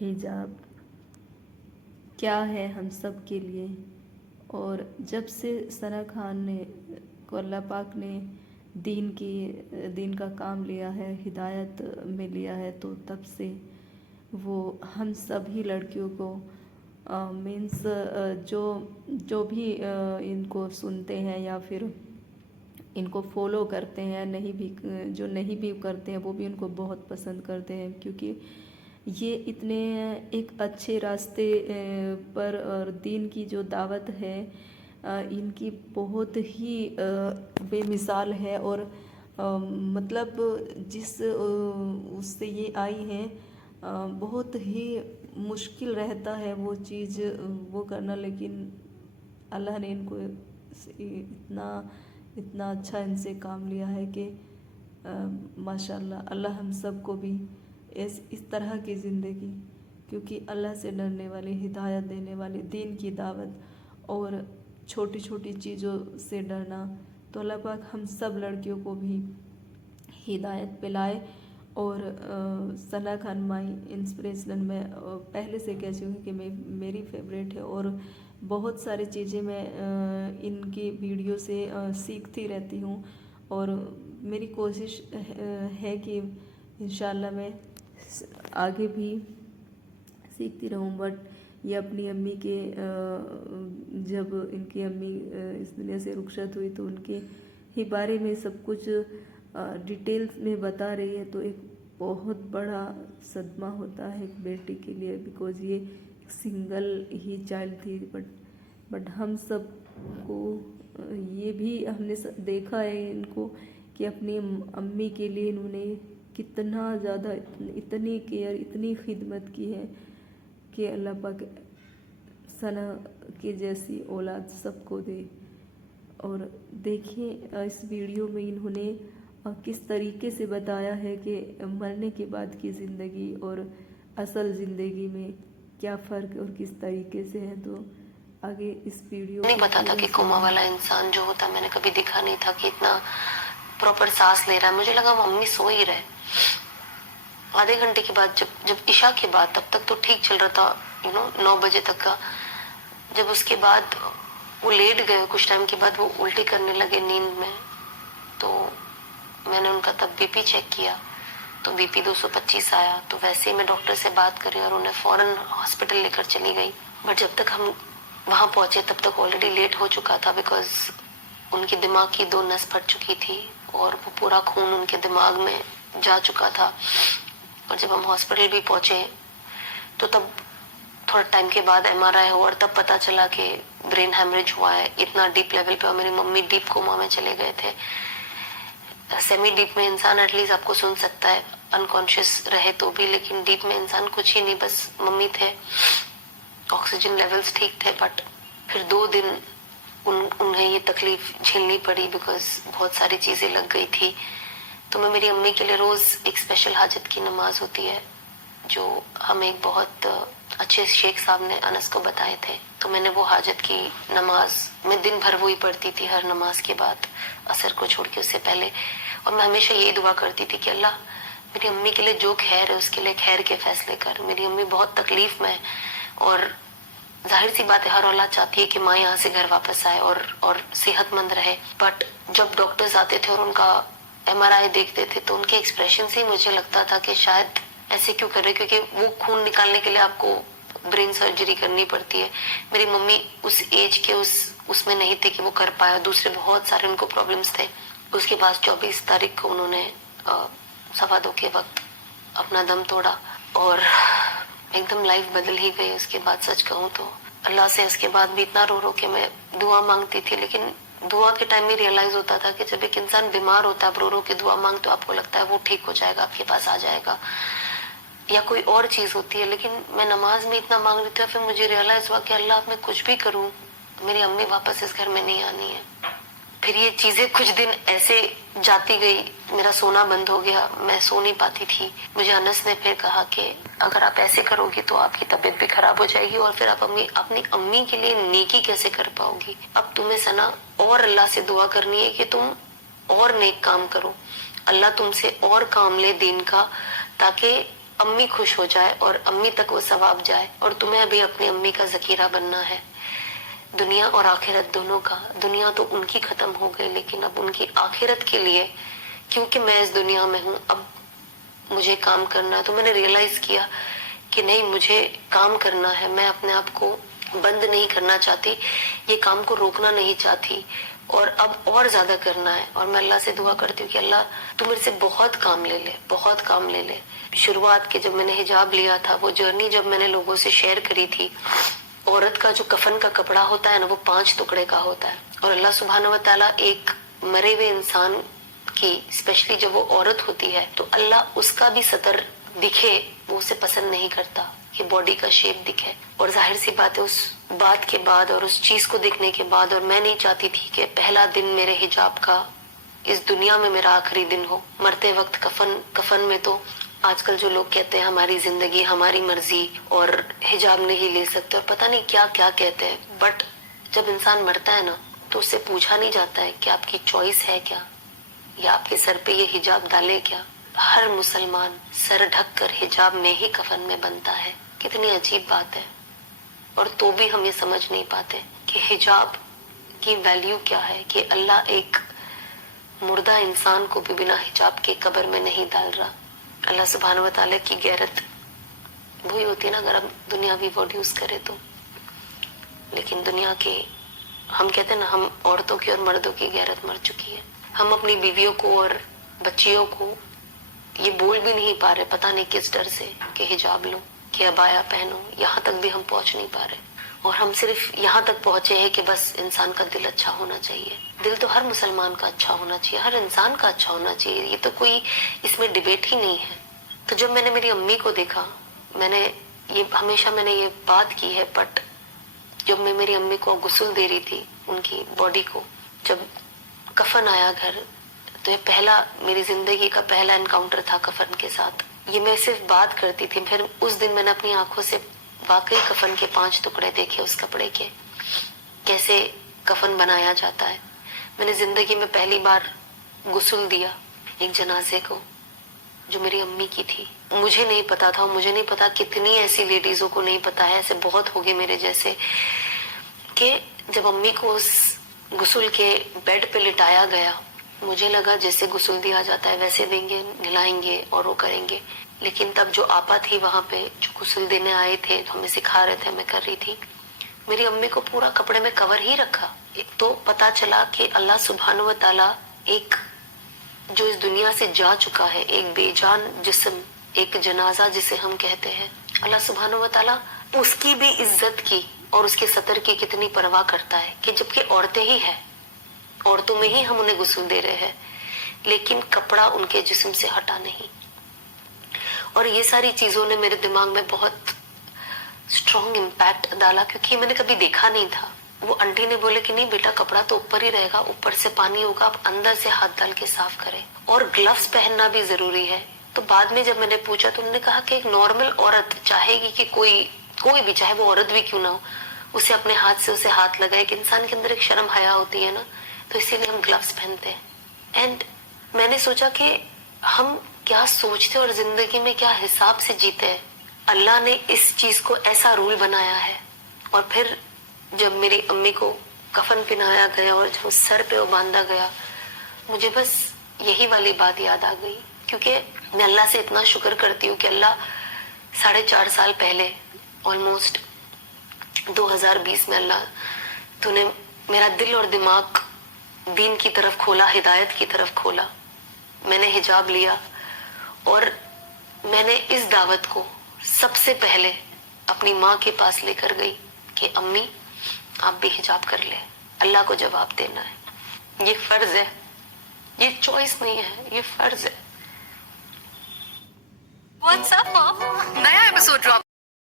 حجاب کیا ہے ہم سب کے لیے، اور جب سے ثنا خان نے کو اللہ پاک نے دین کا کام لیا ہے، ہدایت میں لیا ہے، تو تب سے وہ ہم سبھی لڑکیوں کو مینس جو بھی ان کو سنتے ہیں یا پھر ان کو فالو کرتے ہیں، جو نہیں بھی کرتے ہیں وہ بھی ان کو بہت پسند کرتے ہیں، کیونکہ یہ اتنے ایک اچھے راستے پر اور دین کی جو دعوت ہے ان کی بہت ہی بے مثال ہے، اور مطلب جس اس سے یہ آئی ہیں بہت ہی مشکل رہتا ہے وہ چیز وہ کرنا، لیکن اللہ نے ان کو اتنا اچھا ان سے کام لیا ہے کہ ماشاءاللہ اللہ ہم سب کو بھی اس طرح کی زندگی، کیونکہ اللہ سے ڈرنے والی، ہدایت دینے والی، دین کی دعوت اور چھوٹی چھوٹی چیزوں سے ڈرنا، تو اللہ پاک ہم سب لڑکیوں کو بھی ہدایت پہ لائے۔ اور ثنا خان مائی انسپریشن میں پہلے سے کہہ چکی کہ میری فیوریٹ ہے، اور بہت ساری چیزیں میں ان کی ویڈیو سے سیکھتی رہتی ہوں، اور میری کوشش ہے کہ انشاءاللہ میں آگے بھی سیکھتی رہوں۔ بٹ یہ اپنی امی کے جب ان کی امی اس دنیا سے رخصت ہوئی تو ان کے ہی بارے میں سب کچھ ڈیٹیلز میں بتا رہی ہے، تو ایک بہت بڑا صدمہ ہوتا ہے ایک بیٹی کے لیے، بیکاز یہ سنگل ہی چائلڈ تھی، بٹ ہم سب کو یہ بھی ہم نے دیکھا ہے ان کو کہ اپنی امی کے لیے انہوں نے کتنا زیادہ اتنی کیئر، اتنی خدمت کی ہے کہ اللہ پاک ثنا کی جیسی اولاد سب کو دے۔ اور دیکھیں اس ویڈیو میں انہوں نے کس طریقے سے بتایا ہے کہ مرنے کے بعد کی زندگی اور اصل زندگی میں کیا فرق اور کس طریقے سے ہے، تو آگے اس ویڈیو نہیں پتا تھا کہ کوما والا انسان جو ہوتا، میں نے کبھی دیکھا نہیں تھا کہ اتنا پراپر سانس لے رہا ہے۔ مجھے لگا ممی سو ہی رہے۔ آدھے گھنٹے کے بعد جب عشاء کے بعد، تب تک تو ٹھیک چل رہا تھا 9 بجے تک کا، جب اس کے بعد وہ لیٹ گئے کچھ ٹائم کے بعد وہ الٹی کرنے لگے نیند میں، تو میں نے ان کا تب بی پی چیک کیا تو بی پی 225 آیا، تو ویسے ہی میں ڈاکٹر سے بات کری اور انہیں فوراً ہاسپٹل لے کر چلی گئی۔ بٹ جب تک ہم وہاں پہنچے تب تک آلریڈی لیٹ ہو چکا تھا، بیکاز ان کی دماغ کی 2 نس پھٹ چکی تھی اور وہ پورا خون ان کے دماغ میں جا چکا تھا۔ اور جب ہم ہاسپٹل بھی پہنچے تو تب تھوڑا ٹائم کے بعد MRI ہوا اور تب پتا چلا کہ برین ہیمریج ہوا ہے اتنا ڈیپ لیول پہ، اور میری ممی ڈیپ کوما میں چلے گئے تھے۔ سیمی ڈیپ میں انسان ایٹ لیسٹ آپ کو سن سکتا ہے انکانشیس رہے تو بھی، لیکن ڈیپ میں انسان کچھ ہی نہیں، بس ممی تھے، آکسیجن لیولز ٹھیک تھے، بٹ پھر 2 دن انہیں یہ تکلیف جھیلنی پڑی بیکاز بہت ساری چیزیں لگ گئی تھی۔ تو میں میری امی کے لیے روز ایک اسپیشل حاجت کی نماز ہوتی ہے جو ہم ایک بہت اچھے شیخ صاحب نے انس کو بتائے تھے، تو میں نے وہ حاجت کی نماز میں دن بھر وہی پڑھتی تھی ہر نماز کے بعد، عصر کو چھوڑ کے اس سے پہلے، اور میں ہمیشہ یہی دعا کرتی تھی کہ اللہ میری امی کے لیے جو خیر ہے اس کے لیے خیر کے فیصلے کر۔ میری امی بہت تکلیف میں ہے، اور ظاہر سی بات ہے ہر اولاد چاہتی ہے کہ ماں یہاں سے گھر واپس آئے اور صحت مند رہے، بٹ جب ڈاکٹرز آتے تھے اور ان کا MRI دیکھتے تھے تو ان کے ایکسپریشن سے مجھے لگتا تھا کہ شاید ایسے کیوں کر رہے، کیونکہ وہ خون نکالنے کے لیے آپ کو برین سرجری کرنی پڑتی ہے۔ میری ممی اس ایج کے اس میں نہیں تھے کہ وہ کر پائے، دوسرے بہت سارے ان کو پرابلمس تھے۔ اس کے بعد 24 تاریخ کو انہوں نے 2:15 کے وقت اپنا دم توڑا، اور ایک دم لائف بدل ہی گئی۔ اس کے بعد سچ کہوں تو اللہ سے اس کے بعد بھی اتنا رو رو کے میں دعا مانگتی تھی، لیکن دعا کے ٹائم میں ریئلائز ہوتا تھا کہ جب ایک انسان بیمار ہوتا ہے، آپ رو رو کے دعا مانگ تو آپ کو لگتا ہے وہ ٹھیک ہو جائے گا، آپ کے پاس آ جائے گا، یا کوئی اور چیز ہوتی ہے، لیکن میں نماز میں اتنا مانگ رہی تھی، پھر مجھے ریئلائز ہوا کہ اللہ میں کچھ بھی کروں میری امی واپس اس گھر میں نہیں آنی ہے۔ پھر یہ چیزیں کچھ دن ایسے جاتی گئی، میرا سونا بند ہو گیا، میں سو نہیں پاتی تھی۔ مجھے انس نے پھر کہا کہ اگر آپ ایسے کرو گی تو آپ کی طبیعت بھی خراب ہو جائے گی، اور پھر آپ اپنی امی کے لیے نیکی کیسے کر پاؤ گی؟ اب تمہیں ثنا اور اللہ سے دعا کرنی ہے کہ تم اور نیک کام کرو، اللہ تم سے اور کام لے دین کا، تاکہ امی خوش ہو جائے اور امی تک وہ ثواب جائے. اور تمہیں ابھی اپنی امی کا ذخیرہ بننا ہے, دنیا اور آخرت دونوں کا. دنیا تو ان کی ختم ہو گئی, لیکن اب ان کی آخرت کے لیے, کیونکہ میں اس دنیا میں ہوں, اب مجھے کام کرنا ہے. تو میں نے ریئلائز کیا کہ نہیں, مجھے کام کرنا ہے. میں اپنے آپ کو بند نہیں کرنا چاہتی, یہ کام کو روکنا نہیں چاہتی, اور اب اور زیادہ کرنا ہے. اور میں اللہ سے دعا کرتی ہوں کہ اللہ تو میرے سے بہت کام لے لے, بہت کام لے لے. شروعات کے جب میں نے حجاب لیا تھا, وہ جرنی جب میں نے لوگوں سے شیئر کری تھی, عورت کا جو کفن کا کپڑا ہوتا ہے نا, وہ 5 ٹکڑے کا ہوتا ہے. اور اللہ سبحانہ و تعالیٰ ایک مرے ہوئے انسان کی, اسپیشلی جب وہ عورت ہوتی ہے, تو اللہ اس کا بھی سطر دکھے وہ اسے پسند نہیں کرتا کہ باڈی کا شیپ دکھے. اور ظاہر سی بات ہے, اس بات کے بعد اور اس چیز کو دیکھنے کے بعد, اور میں نہیں چاہتی تھی کہ پہلا دن میرے حجاب کا اس دنیا میں میرا آخری دن ہو. مرتے وقت کفن میں تو آج کل جو لوگ کہتے ہیں ہماری زندگی ہماری مرضی اور حجاب نہیں لے سکتے اور پتہ نہیں کیا کیا کہتے ہیں, بٹ جب انسان مرتا ہے نا, تو اس سے پوچھا نہیں جاتا ہے کہ آپ کی چوائس ہے کیا, یا آپ کے سر پہ یہ حجاب ڈالے کیا. ہر مسلمان سر ڈھک کر حجاب میں ہی کفن میں بنتا ہے. کتنی عجیب بات ہے. اور تو بھی ہم یہ سمجھ نہیں پاتے کہ حجاب کی ویلیو کیا ہے, کہ اللہ ایک مردہ انسان کو بھی بنا حجاب کے قبر میں نہیں ڈال رہا. اللہ سبحانہ و تعالیٰ کی غیرت وہی ہوتی ہے نا, اگر ہم دنیاوی ورڈ یوز کریں تو. لیکن دنیا کے, ہم کہتے ہیں نا, ہم عورتوں کی اور مردوں کی غیرت مر چکی ہے. ہم اپنی بیویوں کو اور بچیوں کو یہ بول بھی نہیں پا رہے, پتہ نہیں کس ڈر سے, کہ حجاب لو, کہ عبایا پہنو. یہاں تک بھی ہم پہنچ نہیں پا رہے, اور ہم صرف یہاں تک پہنچے ہیں کہ بس انسان کا دل اچھا ہونا چاہیے. دل تو ہر مسلمان کا اچھا ہونا چاہیے, ہر انسان کا اچھا ہونا چاہیے. یہ تو کوئی اس میں ڈیبیٹ ہی نہیں ہے. تو جب میں نے میری امی کو دیکھا, ہمیشہ میں نے یہ بات کی ہے, بٹ جب میں میری امی کو غسل دے رہی تھی, ان کی باڈی کو, جب کفن آیا گھر, تو یہ میری زندگی کا پہلا انکاؤنٹر تھا کفن کے ساتھ. یہ میں صرف بات کرتی تھی, پھر اس دن میں نے اپنی آنکھوں سے واقعی کفن کے 5 ٹکڑے دیکھے اس کپڑے کے, کیسے کفن بنایا جاتا ہے. میں نے زندگی میں پہلی بار غسل دیا ایک جنازے کو جو میری امی کی تھی. مجھے نہیں پتا تھا, مجھے نہیں پتا کتنی ایسی لیڈیزوں کو نہیں پتا ہے, ایسے بہت ہوگے میرے جیسے, کہ جب امی کو اس غسل کے بیڈ پہ لٹایا گیا, مجھے لگا جیسے غسل دیا جاتا ہے ویسے دیں گے, نہلائیں گے اور وہ کریں گے. لیکن تب جو آپا تھی وہاں پہ, جو غسل دینے آئے تھے, جو ہمیں سکھا رہے تھے, میں کر رہی تھی, میری امی کو پورا کپڑے میں کور ہی رکھا. تو پتا چلا کہ اللہ سبحانہ و تعالیٰ ایک جو اس دنیا سے جا چکا ہے, ایک بے جان جسم, ایک جنازہ جسے ہم کہتے ہیں, اللہ سبحانہ و تعالیٰ اس کی بھی عزت کی اور اس کے سطر کی کتنی پرواہ کرتا ہے, کہ جبکہ عورتیں ہی ہیں, عورتوں میں ہی ہم انہیں غسل دے رہے ہیں, لیکن کپڑا ان کے جسم سے ہٹا نہیں. اور یہ ساری چیزوں نے میرے دماغ میں بہت اسٹرانگ امپیکٹ ڈالا, کیونکہ میں نے کبھی دیکھا نہیں تھا. وہ آنٹی نے بولے کہ نہیں بیٹا, کپڑا تو اوپر ہی رہے گا, اوپر سے پانی ہوگا, آپ اندر سے ہاتھ ڈال کے صاف کریں, اور گلوز پہننا بھی ضروری ہے. تو بعد میں جب میں نے پوچھا تو انہوں نے کہا کہ ایک نارمل عورت چاہے گی کہ کوئی بھی, چاہے وہ عورت بھی کیوں نہ ہو, اسے اپنے ہاتھ سے اسے ہاتھ لگائے. کہ انسان کے اندر ایک شرم حیا ہوتی ہے نا, تو اسی لیے ہم گلوز پہنتے ہیں. اینڈ میں نے سوچا کہ ہم کیا سوچتے اور زندگی میں کیا حساب سے جیتے ہیں. اللہ نے اس چیز کو ایسا رول بنایا ہے. اور پھر جب میری امی کو کفن پہنایا گیا اور جب سر پہ وہ باندھا گیا, مجھے بس یہی والی بات یاد آ گئی. کیونکہ میں اللہ سے اتنا شکر کرتی ہوں کہ اللہ 4.5 سال پہلے, آلموسٹ 2020 میں, اللہ تو نے میرا دل اور دماغ دین کی طرف کھولا, ہدایت کی طرف کھولا. میں نے حجاب لیا اور میں نے اس دعوت کو سب سے پہلے اپنی ماں کے پاس لے کر گئی کہ امی آپ بھی حجاب کر لیں, اللہ کو جواب دینا ہے. یہ فرض ہے, یہ چوائس نہیں ہے, یہ فرض ہے. واٹس اپ مام, نیا ایپیسوڈ ڈراپ